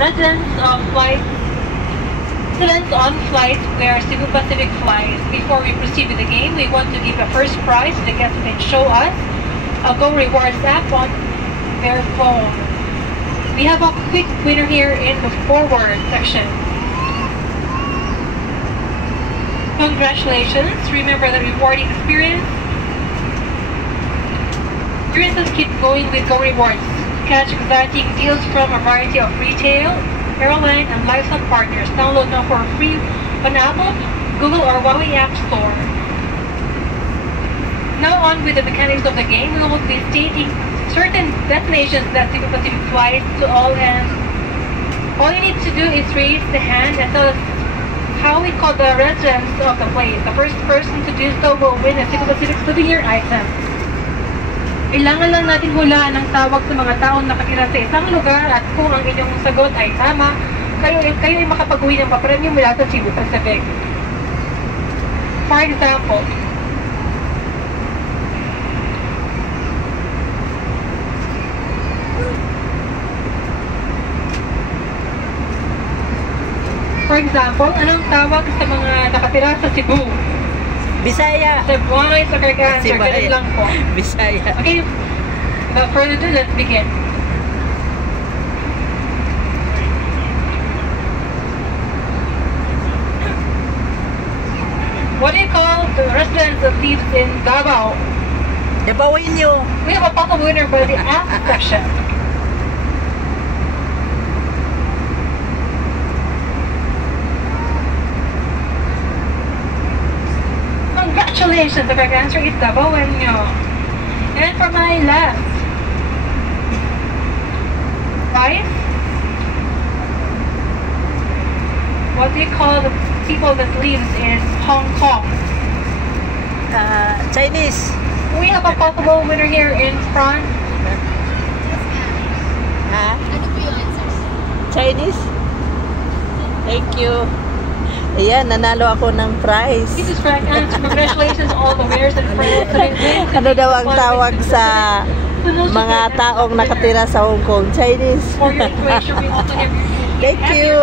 residents of on flights where Cebu Pacific flies. Before we proceed with the game, we want to give a first prize to the guests who can show us a Go Rewards app on their phone. We have a quick winner here in the forward section. Congratulations! Remember the rewarding experience? Experiences keep going with Go Rewards. Catch exciting deals from a variety of retail, airline, and lifestyle partners. Download now for free on Apple, Google, or Huawei App Store. Now on with the mechanics of the game. We will be stating certain destinations that Cebu Pacific flies to all, and all you need to do is raise the hand and tell us how we call the residents of the place. The first person to do so will win a Cebu Pacific souvenir item. Kailangan lang natin hulaan ang tawag sa mga taong nakatira sa isang lugar, at kung ang inyong sagot ay tama, kayo ay makapag-uwi ng papremyo mula sa Cebu Pacific. For example, anong tawag sa mga nakatira sa Cebu? Bisaya. Cebuano is the correct answer. Ganun lang po. Bisaya. Okay, without further ado, let's begin. What do you call the residents that lives in Davao? Dabawenyo. We have a possible winner by the app section. Congratulations, the correct answer is Dabawenyo. And for my last prize, what do you call the people that lives in Hong Kong? Chinese. We have a possible winner here in front. Chinese? Thank you. Ayan, nanalo ako ng prize. This is correct answer. Congratulations all the winners and friends. Ano daw ang tawag sa mga taong nakatira sa Hong Kong? Chinese. For your information, we also have Thank you.